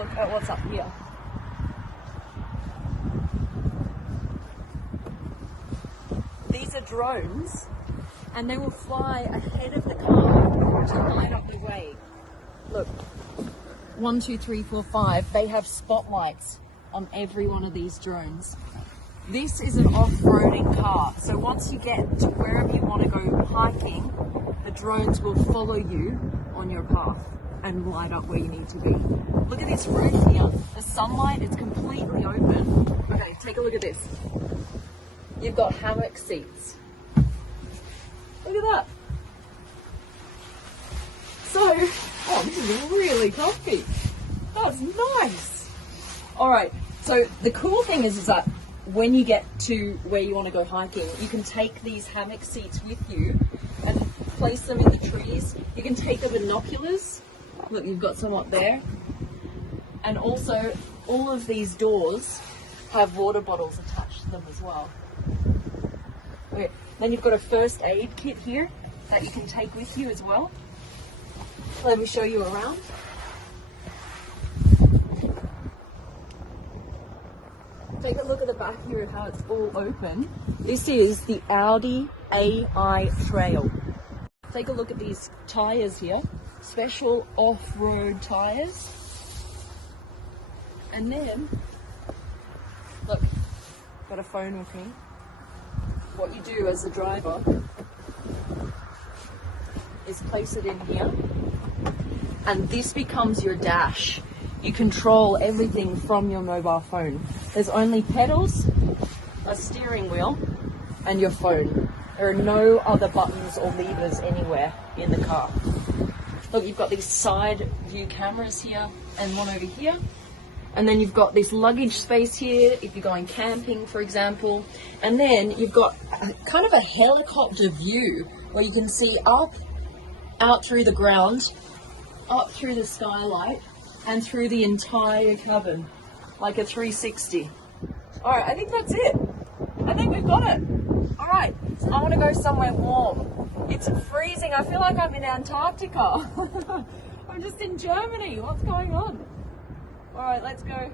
look at what's up here. These are drones, and they will fly ahead of the car to light up the way. Look, 1, 2, 3, 4, 5. They have spotlights on every one of these drones. This is an off-roading car, so once you get to wherever you want to go hiking, the drones will follow you on your path and light up where you need to be. Look at this roof here. The sunlight is completely open. Okay, take a look at this. You've got hammock seats. Look at that. So, oh, this is really comfy. That's nice. All right, so the cool thing is that when you get to where you want to go hiking, you can take these hammock seats with you and place them in the trees. You can take the binoculars. Look, you've got some up there. And also, all of these doors have water bottles attached to them as well. Okay. Then you've got a first aid kit here that you can take with you as well. Let me show you around. Take a look at the back here at how it's all open. This is the Audi AI Trail. Take a look at these tyres here. Special off-road tyres. And then, look, got a phone with me. What you do as a driver is place it in here, and this becomes your dash. You control everything from your mobile phone. There's only pedals, a steering wheel, and your phone. There are no other buttons or levers anywhere in the car. Look, you've got these side view cameras here and one over here. And then you've got this luggage space here if you're going camping, for example. And then you've got kind of a helicopter view where you can see up, out through the ground, up through the skylight, and through the entire cabin, like a 360. All right, I think that's it. I think we've got it. All right, so I want to go somewhere warm. It's freezing. I feel like I'm in Antarctica. I'm just in Germany. What's going on? All right, let's go.